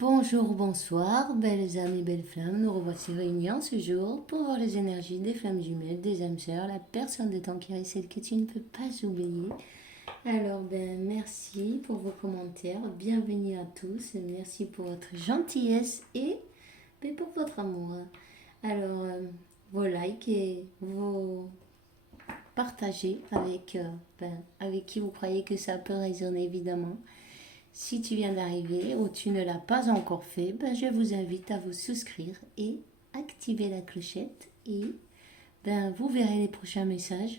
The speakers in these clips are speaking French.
Bonjour, bonsoir, belles âmes et belles flammes. Nous revoici réunis en ce jour pour voir les énergies des flammes jumelles, des âmes sœurs, la personne de ton cœur et celle que tu ne peux pas oublier. Alors, merci pour vos commentaires. Bienvenue à tous. Merci pour votre gentillesse et pour votre amour. Alors, vos likes et vos partagez avec qui vous croyez que ça peut résonner, évidemment. Si tu viens d'arriver ou tu ne l'as pas encore fait, je vous invite à vous souscrire et activer la clochette et vous verrez les prochains messages.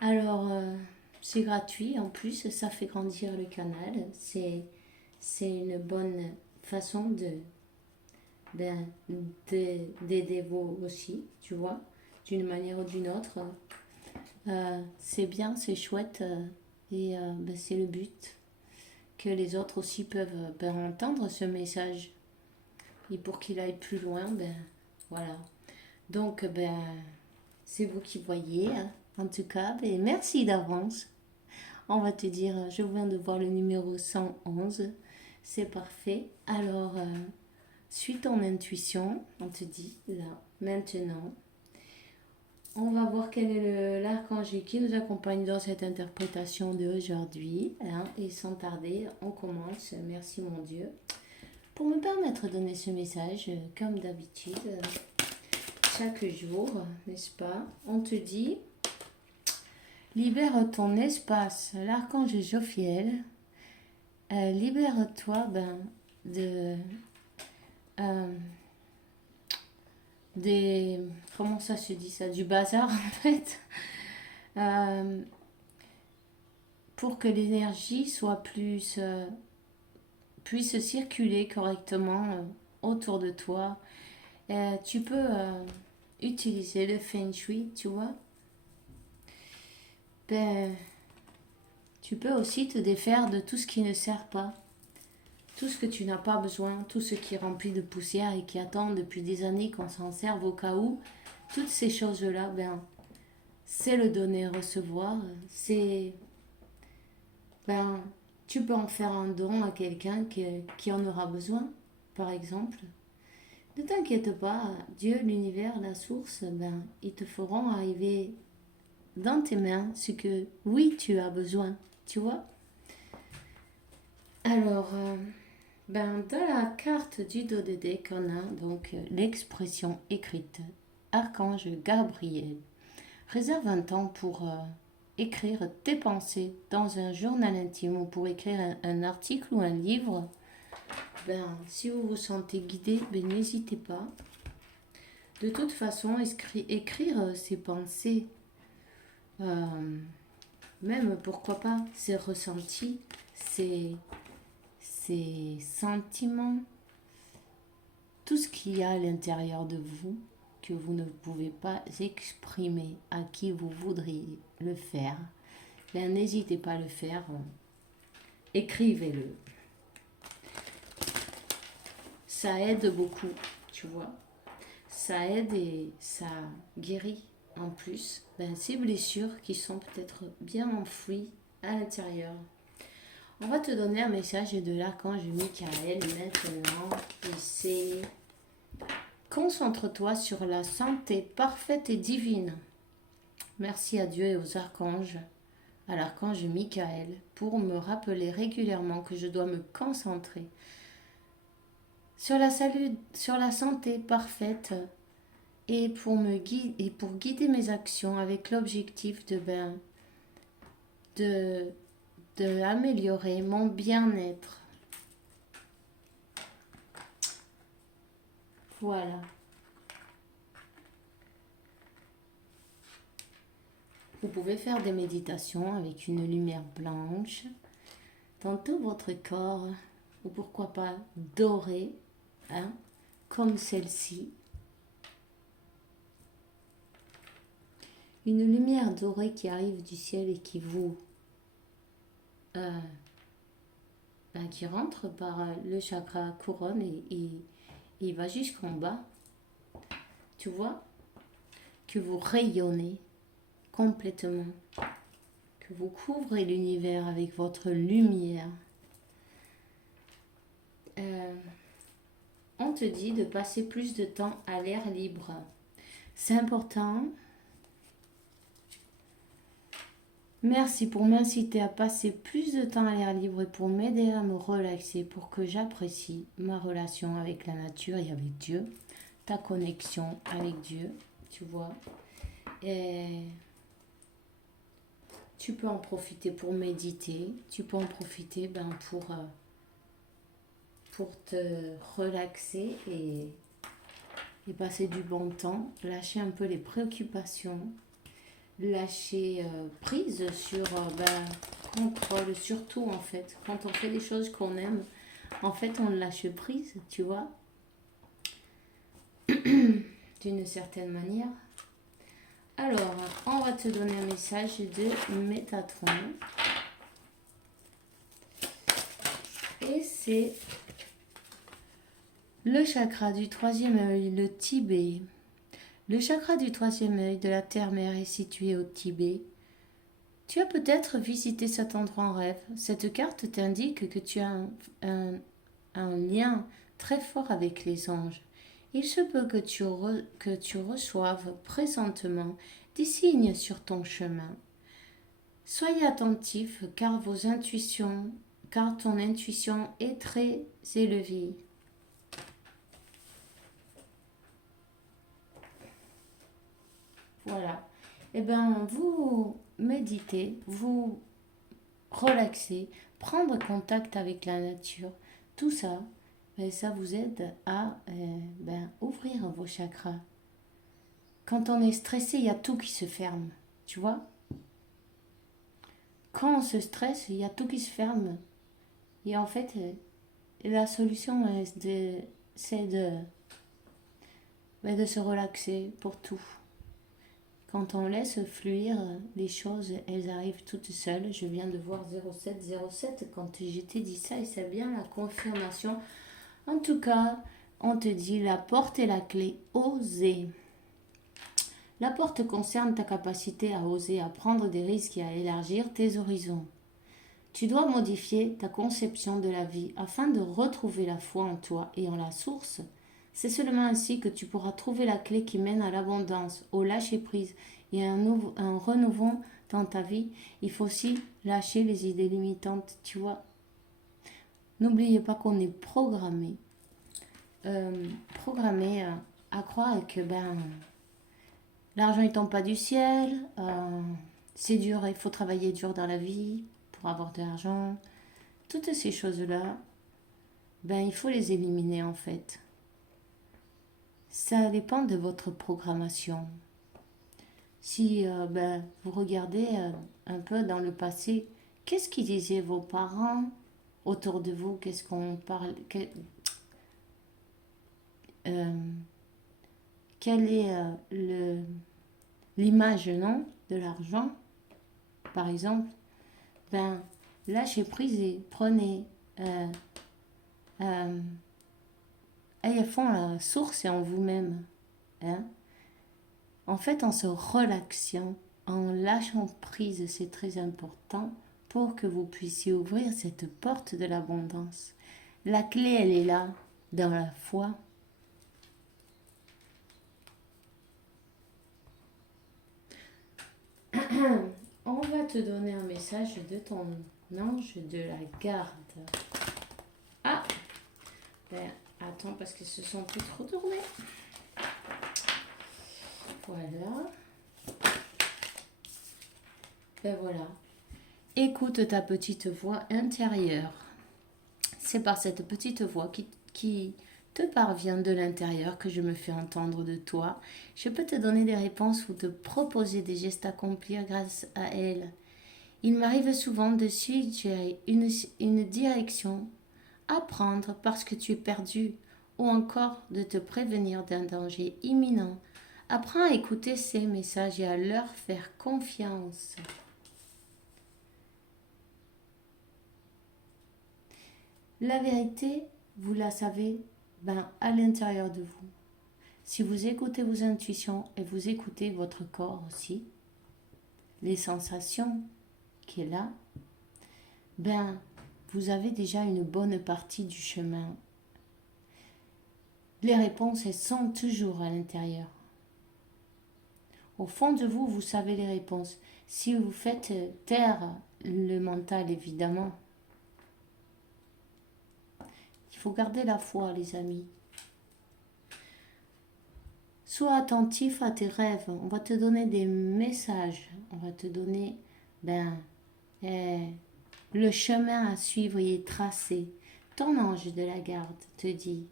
Alors, c'est gratuit en plus, ça fait grandir le canal. C'est une bonne façon d'aider vous aussi, tu vois, d'une manière ou d'une autre. C'est bien, c'est chouette et c'est le but que les autres aussi peuvent entendre ce message. Et pour qu'il aille plus loin, voilà. Donc, c'est vous qui voyez, hein. En tout cas, merci d'avance. On va te dire, je viens de voir le numéro 111. C'est parfait. Alors, suis ton intuition. On te dit, là, maintenant. On va voir quel est l'archange qui nous accompagne dans cette interprétation d'aujourd'hui. Hein, et sans tarder, on commence. Merci mon Dieu. Pour me permettre de donner ce message, comme d'habitude, chaque jour, n'est-ce pas? On te dit, libère ton espace. L'archange Jophiel, libère-toi de... des... Comment ça se dit ça? Du bazar en fait. Pour que l'énergie soit puisse circuler correctement autour de toi. Tu peux utiliser le Feng Shui, tu vois. Tu peux aussi te défaire de tout ce qui ne sert pas. Tout ce que tu n'as pas besoin, tout ce qui est rempli de poussière et qui attend depuis des années qu'on s'en serve au cas où. Toutes ces choses-là, c'est le donner-recevoir. Tu peux en faire un don à quelqu'un qui en aura besoin, par exemple. Ne t'inquiète pas, Dieu, l'univers, la source, ils te feront arriver dans tes mains ce que, oui, tu as besoin, tu vois. Alors, dans la carte du dos de deck, on a donc l'expression écrite. Archange Gabriel. Réserve un temps pour écrire tes pensées dans un journal intime ou pour écrire un article ou un livre. Si vous vous sentez guidé, n'hésitez pas. De toute façon, écrire ses pensées, même pourquoi pas ses ressentis, ses sentiments, tout ce qu'il y a à l'intérieur de vous que vous ne pouvez pas exprimer à qui vous voudriez le faire, n'hésitez pas à le faire. Écrivez-le. Ça aide beaucoup, tu vois. Ça aide et ça guérit en plus ces blessures qui sont peut-être bien enfouies à l'intérieur. On va te donner un message de l'archange Michael maintenant. Et c'est: concentre-toi sur la santé parfaite et divine. Merci à Dieu et aux archanges, à l'archange Michael, pour me rappeler régulièrement que je dois me concentrer sur la santé parfaite et pour guider mes actions avec l'objectif de améliorer mon bien-être. Voilà. Vous pouvez faire des méditations avec une lumière blanche dans tout votre corps, ou pourquoi pas dorée, hein, comme celle-ci. Une lumière dorée qui arrive du ciel et qui vous qui rentre par le chakra couronne et il va jusqu'en bas. Tu vois que vous rayonnez complètement, que vous couvrez l'univers avec votre lumière. on te dit de passer plus de temps à l'air libre. C'est important. Merci pour m'inciter à passer plus de temps à l'air libre et pour m'aider à me relaxer, pour que j'apprécie ma relation avec la nature et avec Dieu, ta connexion avec Dieu, tu vois. Et tu peux en profiter pour méditer, tu peux en profiter pour te relaxer et passer du bon temps, lâcher un peu les préoccupations, lâcher prise sur contrôle, surtout en fait. Quand on fait des choses qu'on aime, en fait on lâche prise, tu vois, d'une certaine manière. Alors, on va te donner un message de Métatron. Et c'est le chakra du troisième œil, le Tibet. Le chakra du troisième œil de la terre-mère est situé au Tibet. Tu as peut-être visité cet endroit en rêve. Cette carte t'indique que tu as un lien très fort avec les anges. Il se peut que tu reçoives présentement des signes sur ton chemin. Soyez attentif car ton intuition est très élevée. Voilà. Eh bien, vous méditez, vous relaxez, prendre contact avec la nature, tout ça, ça vous aide à ouvrir vos chakras. Quand on est stressé, il y a tout qui se ferme, tu vois. Quand on se stresse, il y a tout qui se ferme. Et en fait, la solution, c'est de se relaxer pour tout. Quand on laisse fluir les choses, elles arrivent toutes seules. Je viens de voir 0707 quand je t'ai dit ça et c'est bien la confirmation. En tout cas, on te dit la porte et la clé, oser. La porte concerne ta capacité à oser, à prendre des risques et à élargir tes horizons. Tu dois modifier ta conception de la vie afin de retrouver la foi en toi et en la source. C'est seulement ainsi que tu pourras trouver la clé qui mène à l'abondance, au lâcher-prise et à un renouveau dans ta vie. Il faut aussi lâcher les idées limitantes, tu vois. N'oubliez pas qu'on est programmé. À croire que l'argent ne tombe pas du ciel, c'est dur, il faut travailler dur dans la vie pour avoir de l'argent. Toutes ces choses-là, il faut les éliminer en fait. Ça dépend de votre programmation. Si vous regardez un peu dans le passé, qu'est-ce qu'ils disaient vos parents autour de vous? Qu'est-ce qu'on parle quelle est l'image, non, de l'argent, par exemple? Lâchez prise et prenez ayez fond la source et en vous-même. Hein? En fait, en se relaxant, en lâchant prise, c'est très important pour que vous puissiez ouvrir cette porte de l'abondance. La clé, elle est là, dans la foi. On va te donner un message de ton ange de la garde. Ah, attends, parce que ce sont plus retournés. Voilà. Voilà. Écoute ta petite voix intérieure. C'est par cette petite voix qui te parvient de l'intérieur que je me fais entendre de toi. Je peux te donner des réponses ou te proposer des gestes à accomplir grâce à elle. Il m'arrive souvent de suggérer une direction à prendre parce que tu es perdu ou encore de te prévenir d'un danger imminent. Apprends à écouter ces messages et à leur faire confiance. La vérité, vous la savez, à l'intérieur de vous. Si vous écoutez vos intuitions et vous écoutez votre corps aussi, les sensations qui est là, vous avez déjà une bonne partie du chemin Les réponses, elles sont toujours à l'intérieur. Au fond de vous, vous savez les réponses. Si vous faites taire le mental, évidemment, il faut garder la foi, les amis. Sois attentif à tes rêves. On va te donner des messages. On va te donner le chemin à suivre y est tracé. Ton ange de la garde te dit,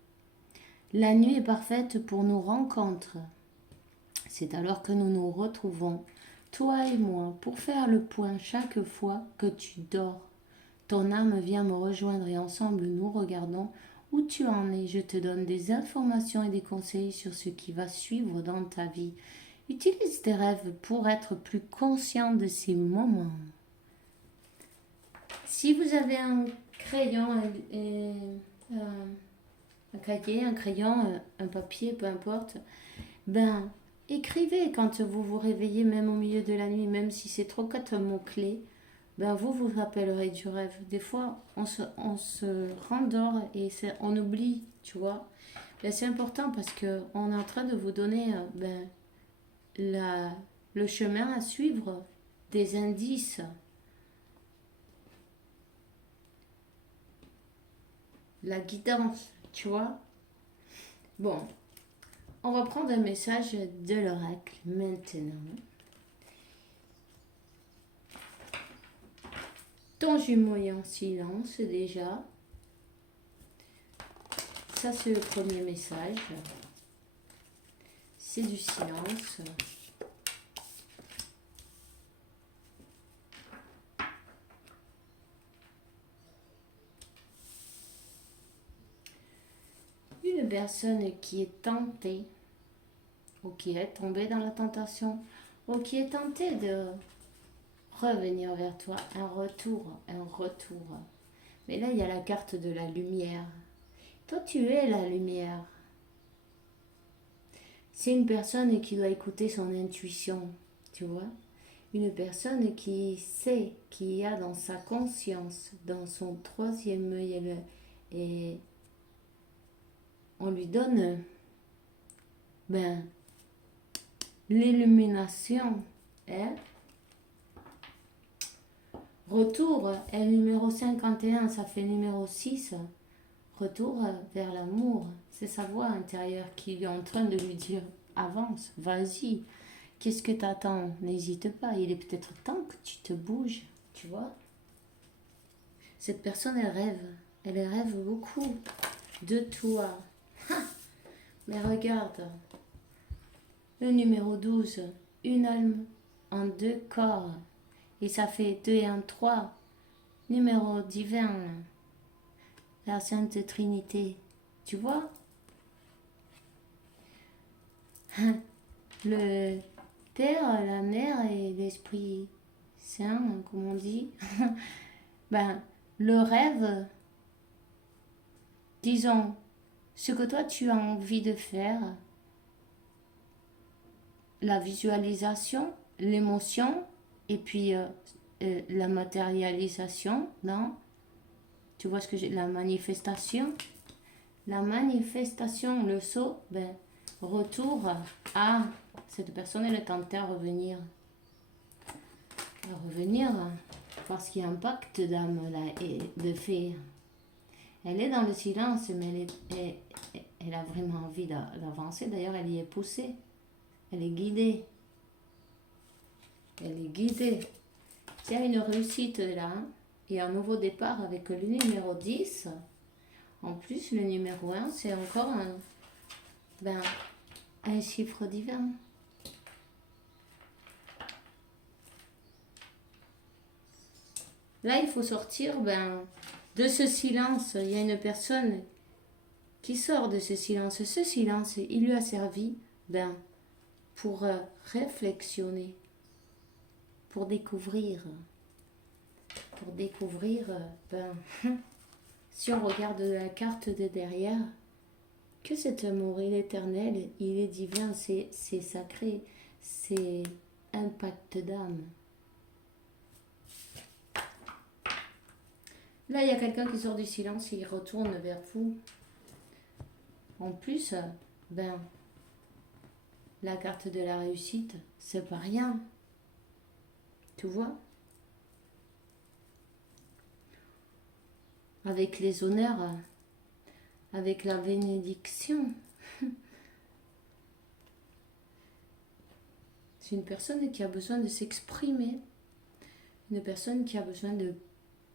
la nuit est parfaite pour nos rencontres. C'est alors que nous nous retrouvons, toi et moi, pour faire le point chaque fois que tu dors. Ton âme vient me rejoindre et ensemble nous regardons où tu en es. Je te donne des informations et des conseils sur ce qui va suivre dans ta vie. Utilise tes rêves pour être plus conscient de ces moments. Si vous avez un crayon, un cahier, un crayon, un papier, peu importe, écrivez quand vous vous réveillez, même au milieu de la nuit, même si c'est 3-4 mots-clés, vous vous rappellerez du rêve. Des fois, on se rendort et on oublie, tu vois. C'est important parce qu'on est en train de vous donner le chemin à suivre, des indices. La guidance, tu vois. Bon, on va prendre un message de l'oracle maintenant. Ton jumeau est en silence déjà. Ça, c'est le premier message. C'est du silence. Une personne qui est tentée, ou qui est tombée dans la tentation, ou qui est tentée de revenir vers toi, un retour. Mais là, il y a la carte de la lumière. Toi, tu es la lumière. C'est une personne qui doit écouter son intuition, tu vois. Une personne qui sait, qui a dans sa conscience, dans son troisième œil, et on lui donne l'illumination. Retour est numéro 51, ça fait numéro 6. Retour vers l'amour. C'est sa voix intérieure qui est en train de lui dire avance, vas-y. Qu'est-ce que t'attends? N'hésite pas, il est peut-être temps que tu te bouges, tu vois. Cette personne, elle rêve beaucoup de toi. Mais regarde, le numéro 12, une âme en 2 corps. Et ça fait 2 et 1, 3. Numéro divin. La Sainte Trinité. Tu vois? Le Père, la Mère et l'Esprit Saint, comme on dit. Le rêve, disons, ce que toi tu as envie de faire, la visualisation, l'émotion, et puis la matérialisation, non? Tu vois ce que j'ai? La manifestation, le saut, retour à cette personne, elle est tentée à revenir. Parce qu'il y a un pacte d'âme là, et de fait. Elle est dans le silence, mais elle a vraiment envie d'avancer. D'ailleurs, elle y est poussée. Elle est guidée. Il y a une réussite là. Il y a un nouveau départ avec le numéro 10. En plus, le numéro 1, c'est encore un chiffre divin. Là, il faut sortir de ce silence. Il y a une personne qui sort de ce silence. Ce silence, il lui a servi pour réflexionner, pour découvrir. Si on regarde la carte de derrière, que cet amour, il est éternel, il est divin, c'est sacré, c'est un pacte d'âme. Là, il y a quelqu'un qui sort du silence et il retourne vers vous. En plus, ben, la carte de la réussite, c'est pas rien. Tu vois? Avec les honneurs, avec la bénédiction. C'est une personne qui a besoin de s'exprimer. Une personne qui a besoin de,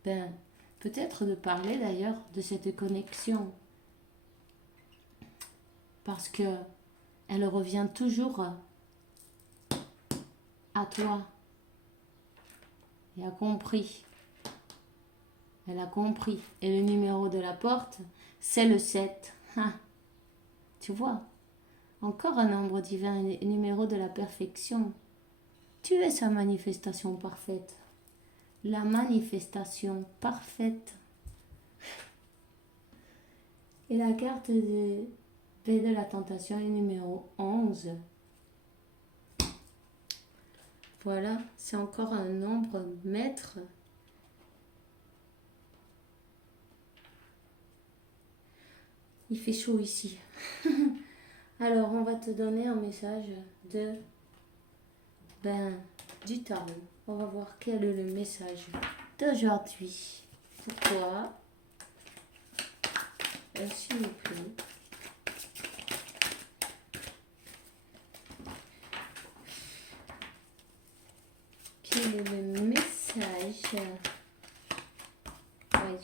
ben, peut-être de parler d'ailleurs de cette connexion. Parce que elle revient toujours à toi. Elle a compris. Elle a compris. Et le numéro de la porte, c'est le 7. Ah, tu vois? Encore un nombre divin, un numéro de la perfection. Tu es sa manifestation parfaite. La manifestation parfaite. Et la carte de paix de la tentation est numéro 11. Voilà, c'est encore un nombre maître. Il fait chaud ici. Alors, on va te donner un message du tarot. On va voir quel est le message d'aujourd'hui pour toi. S'il vous plaît. Quel est le message?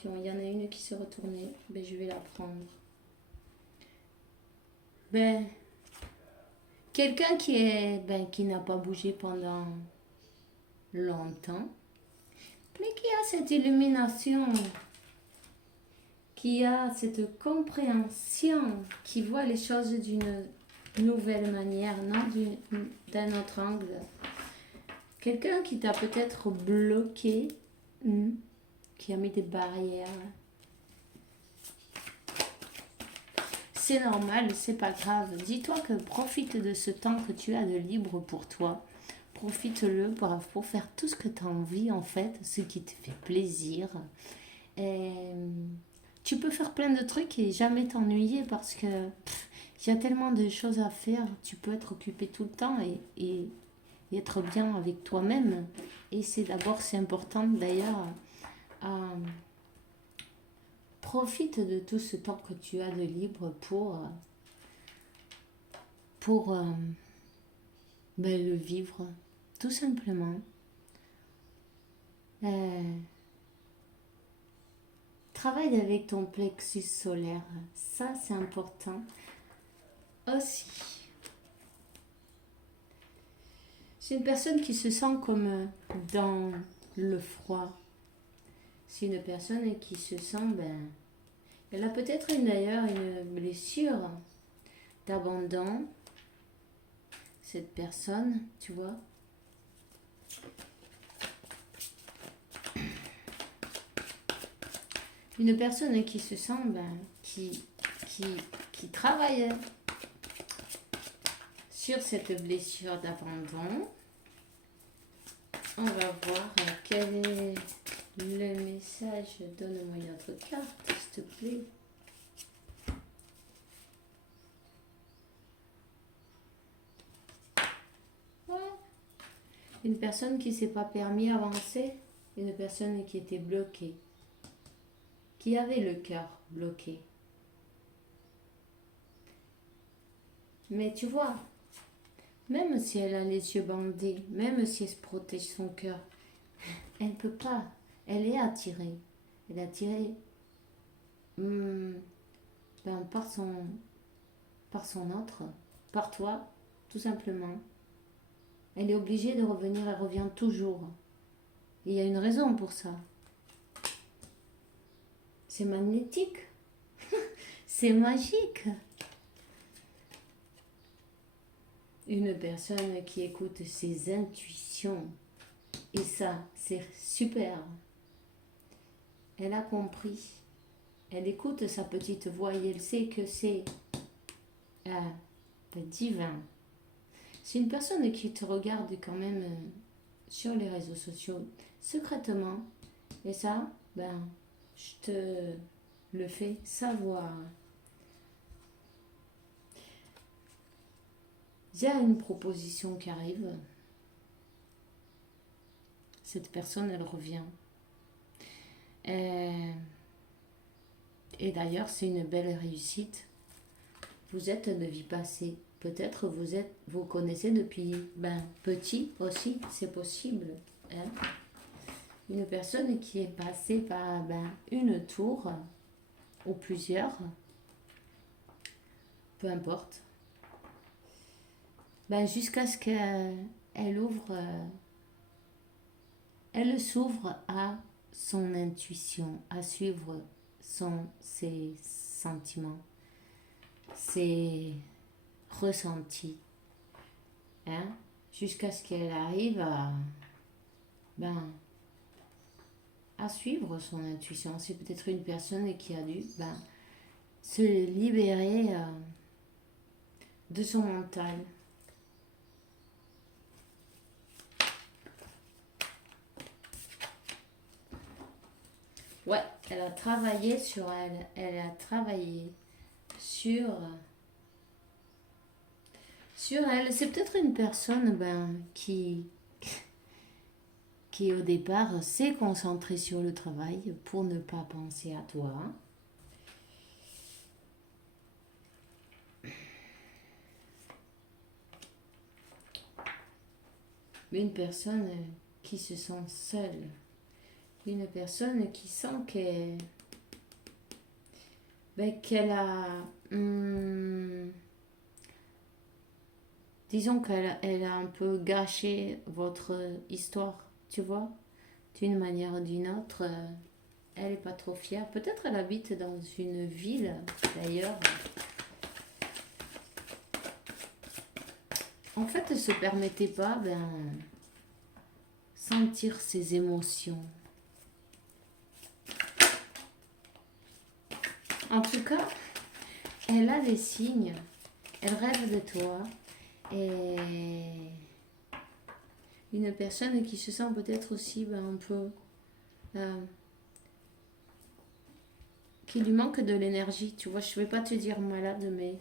Il y en a une qui s'est retournée. Ben, je vais la prendre. Ben, quelqu'un qui n'a pas bougé pendant longtemps, mais qui a cette illumination, qui a cette compréhension, qui voit les choses d'une nouvelle manière, non d'un autre angle. Quelqu'un qui t'a peut-être bloqué, qui a mis des barrières. C'est normal, c'est pas grave. Dis-toi que profite de ce temps que tu as de libre pour toi. Profite-le pour faire tout ce que tu as envie, en fait, ce qui te fait plaisir. Et tu peux faire plein de trucs et jamais t'ennuyer parce que il y a tellement de choses à faire. Tu peux être occupé tout le temps et être bien avec toi-même. Et c'est important d'ailleurs. Profite de tout ce temps que tu as de libre pour le vivre, tout simplement. Travaille avec ton plexus solaire, ça c'est important aussi. C'est une personne qui se sent comme dans le froid. C'est une personne qui se sent, elle a peut-être d'ailleurs une blessure d'abandon. Cette personne, tu vois. Une personne qui se sent, qui travaille sur cette blessure d'abandon. On va voir quel est le message. Donne-moi une autre carte, s'il te plaît. Ouais. Une personne qui ne s'est pas permis d'avancer. Une personne qui était bloquée. Qui avait le cœur bloqué. Mais tu vois, même si elle a les yeux bandés, même si elle se protège son cœur, elle ne peut pas. Elle est attirée. Elle est attirée par son autre, par toi, tout simplement. Elle est obligée de revenir, elle revient toujours. Et il y a une raison pour ça. C'est magnétique. C'est magique. Une personne qui écoute ses intuitions. Et ça, c'est super. Elle a compris. Elle écoute sa petite voix et elle sait que c'est divin. C'est une personne qui te regarde quand même sur les réseaux sociaux secrètement. Et ça, je te le fais savoir. Il y a une proposition qui arrive. Cette personne, elle revient. Et d'ailleurs, c'est une belle réussite. Vous êtes de vie passée. Peut-être vous connaissez depuis petit aussi, c'est possible. Hein. Une personne qui est passée par une tour ou plusieurs, peu importe, jusqu'à ce qu'elle ouvre, elle s'ouvre à son intuition, à suivre ses sentiments, ses ressentis, hein, jusqu'à ce qu'elle arrive à suivre son intuition. C'est peut-être une personne qui a dû se libérer de son mental. Ouais, elle a travaillé sur elle. Elle a travaillé sur elle. C'est peut-être une personne qui au départ s'est concentrée sur le travail pour ne pas penser à toi. Mais une personne qui se sent seule. Une personne qui sent qu'elle a... disons qu'elle a un peu gâché votre histoire, tu vois, d'une manière ou d'une autre. Elle n'est pas trop fière. Peut-être elle habite dans une ville, d'ailleurs. En fait, elle ne se permettait pas sentir ses émotions. En tout cas, elle a des signes. Elle rêve de toi. Et une personne qui se sent peut-être aussi un peu... qui lui manque de l'énergie. Tu vois, je ne vais pas te dire malade, mais...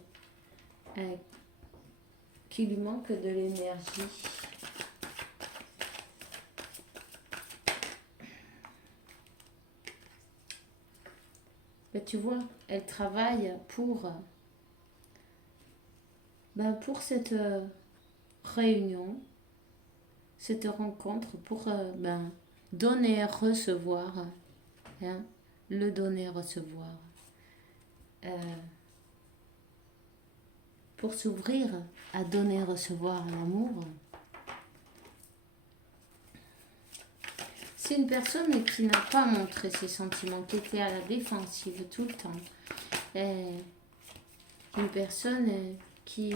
qui lui manque de l'énergie. Tu vois, elle travaille pour cette réunion, cette rencontre, pour donner et recevoir, hein, le donner et recevoir, pour s'ouvrir à donner et recevoir l'amour. C'est une personne qui n'a pas montré ses sentiments, qui était à la défensive tout le temps. Une personne qui,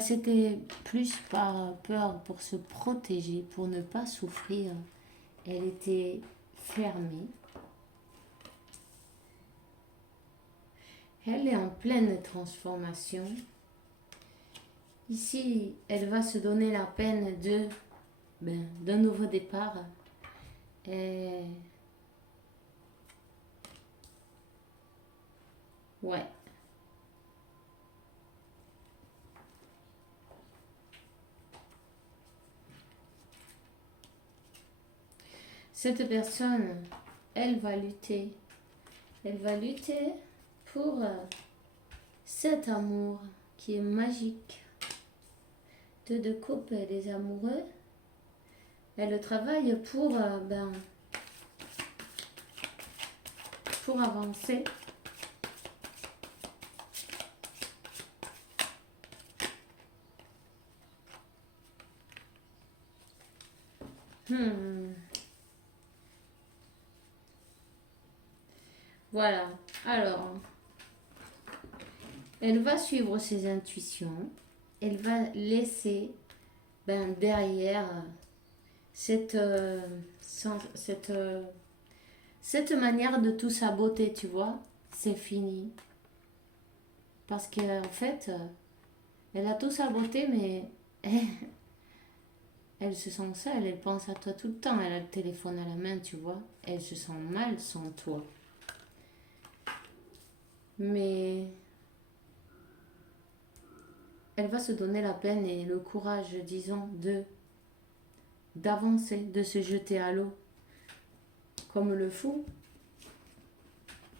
c'était plus par peur pour se protéger, pour ne pas souffrir. Elle était fermée. Elle est en pleine transformation. Ici, elle va se donner la peine d'un nouveau départ. Ouais. Cette personne, elle va lutter. Elle va lutter pour cet amour qui est magique. De couple des amoureux. Elle travaille pour avancer. Voilà. Alors, elle va suivre ses intuitions. Elle va laisser derrière cette manière de tout saboter, tu vois. C'est fini. Parce qu'en fait, elle a tout saboté, mais elle se sent seule. Elle pense à toi tout le temps. Elle a le téléphone à la main, tu vois. Elle se sent mal sans toi. Mais elle va se donner la peine et le courage, disons, d'avancer, de se jeter à l'eau, comme le fou.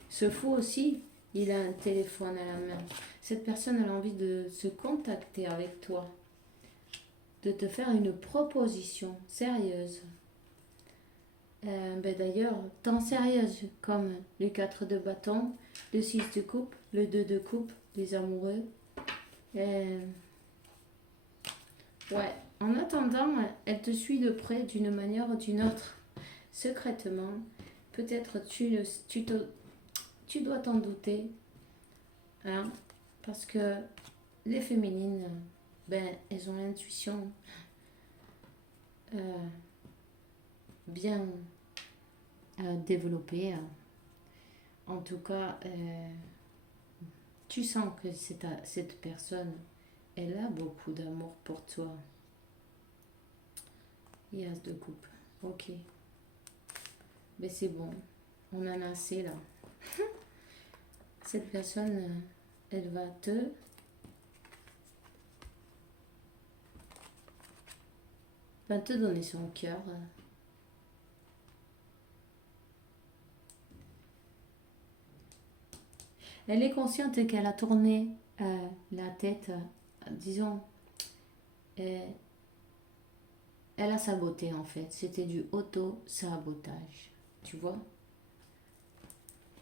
Ce fou aussi, il a un téléphone à la main. Cette personne a envie de se contacter avec toi, de te faire une proposition sérieuse. D'ailleurs, tant sérieuse comme le 4 de bâton, le 6 de coupe, le 2 de coupe, les amoureux. Ouais, en attendant, elle te suit de près d'une manière ou d'une autre, secrètement. Peut-être tu dois t'en douter, hein, parce que les féminines, elles ont l'intuition bien développée. En tout cas, tu sens que cette personne, elle a beaucoup d'amour pour toi. Il y a de coupe. Ok. Mais c'est bon. On en a assez là. Cette personne, elle va te donner son cœur. Elle est consciente qu'elle a tourné la tête, disons, elle a saboté en fait. C'était du auto-sabotage. Tu vois?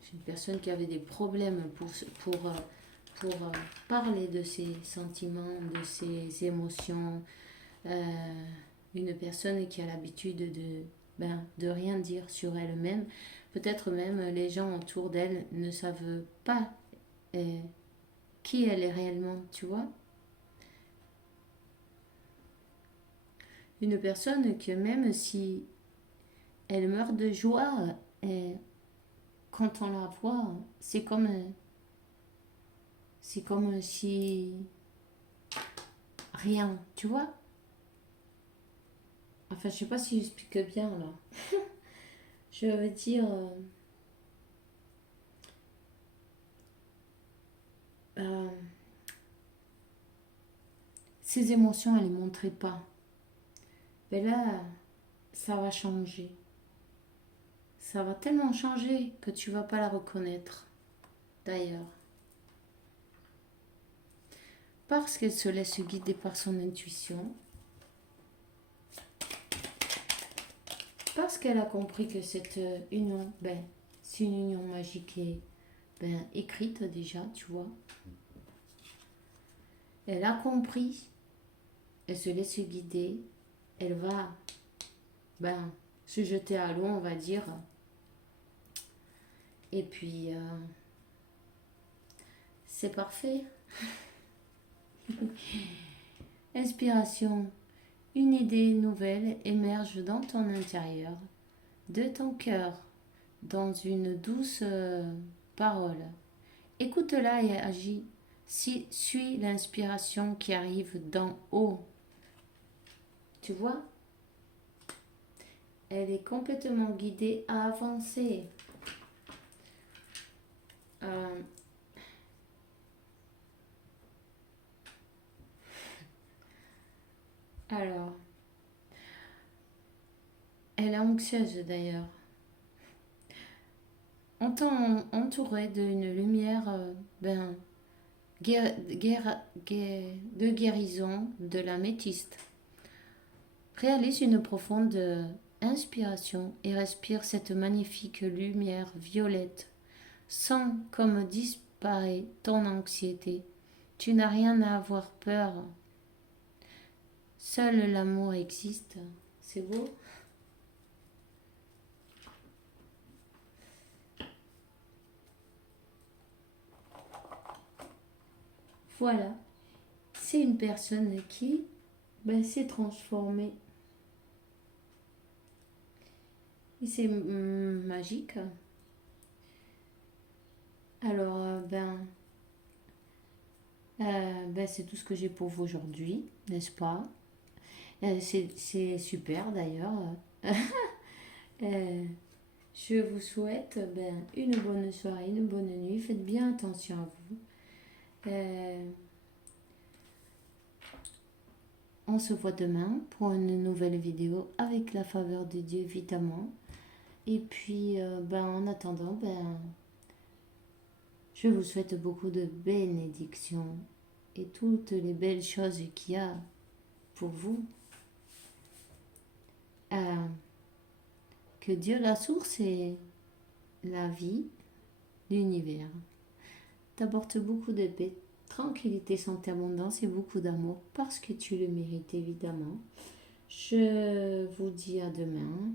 C'est une personne qui avait des problèmes pour parler de ses sentiments, de ses émotions. Une personne qui a l'habitude de rien dire sur elle-même. Peut-être même les gens autour d'elle ne savent pas qui elle est réellement, tu vois. Une personne que même si elle meurt de joie, quand on la voit, c'est comme si rien, tu vois. Enfin, je sais pas si j'explique bien là. Je veux dire, euh, ses émotions, elle les montrait pas. Mais là, ça va changer. Ça va tellement changer que tu vas pas la reconnaître. D'ailleurs, parce qu'elle se laisse guider par son intuition, parce qu'elle a compris que cette union, c'est une union magique et écrite déjà, tu vois. Elle a compris, elle se laisse guider, elle va se jeter à l'eau, on va dire. Et puis, c'est parfait. Inspiration. Une idée nouvelle émerge dans ton intérieur, de ton cœur, dans une douce parole. Écoute-la et agis. Suis l'inspiration qui arrive d'en haut. Tu vois? Elle est complètement guidée à avancer. Alors, elle est anxieuse d'ailleurs. On t'a entouré d'une lumière de guérison de l'améthyste. Réalise une profonde inspiration et respire cette magnifique lumière violette. Sens comme disparaît ton anxiété. Tu n'as rien à avoir peur. Seul l'amour existe. C'est beau? Voilà. C'est une personne qui s'est transformée. Et c'est magique. Alors, c'est tout ce que j'ai pour vous aujourd'hui, n'est-ce pas? C'est super d'ailleurs. Euh, je vous souhaite une bonne soirée, une bonne nuit. Faites bien attention à vous. on se voit demain pour une nouvelle vidéo avec la faveur de Dieu, évidemment. Et puis, en attendant, je vous souhaite beaucoup de bénédictions et toutes les belles choses qu'il y a pour vous. Que Dieu, la source et la vie, l'univers, t'apporte beaucoup de paix, tranquillité, santé, abondance et beaucoup d'amour parce que tu le mérites évidemment. Je vous dis à demain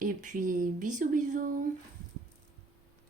et puis bisous bisous.